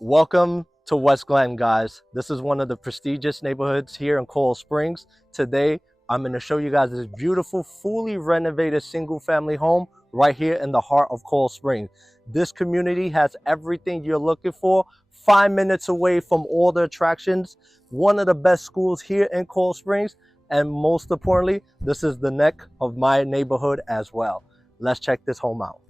Welcome to West Glen, guys. This is one of the prestigious neighborhoods here in Coral Springs. Today, I'm going to show you guys this beautiful, fully renovated single-family home right here in the heart of Coral Springs. This community has everything you're looking for, 5 minutes away from all the attractions, one of the best schools here in Coral Springs, and most importantly, this is the neck of my neighborhood as well. Let's check this home out.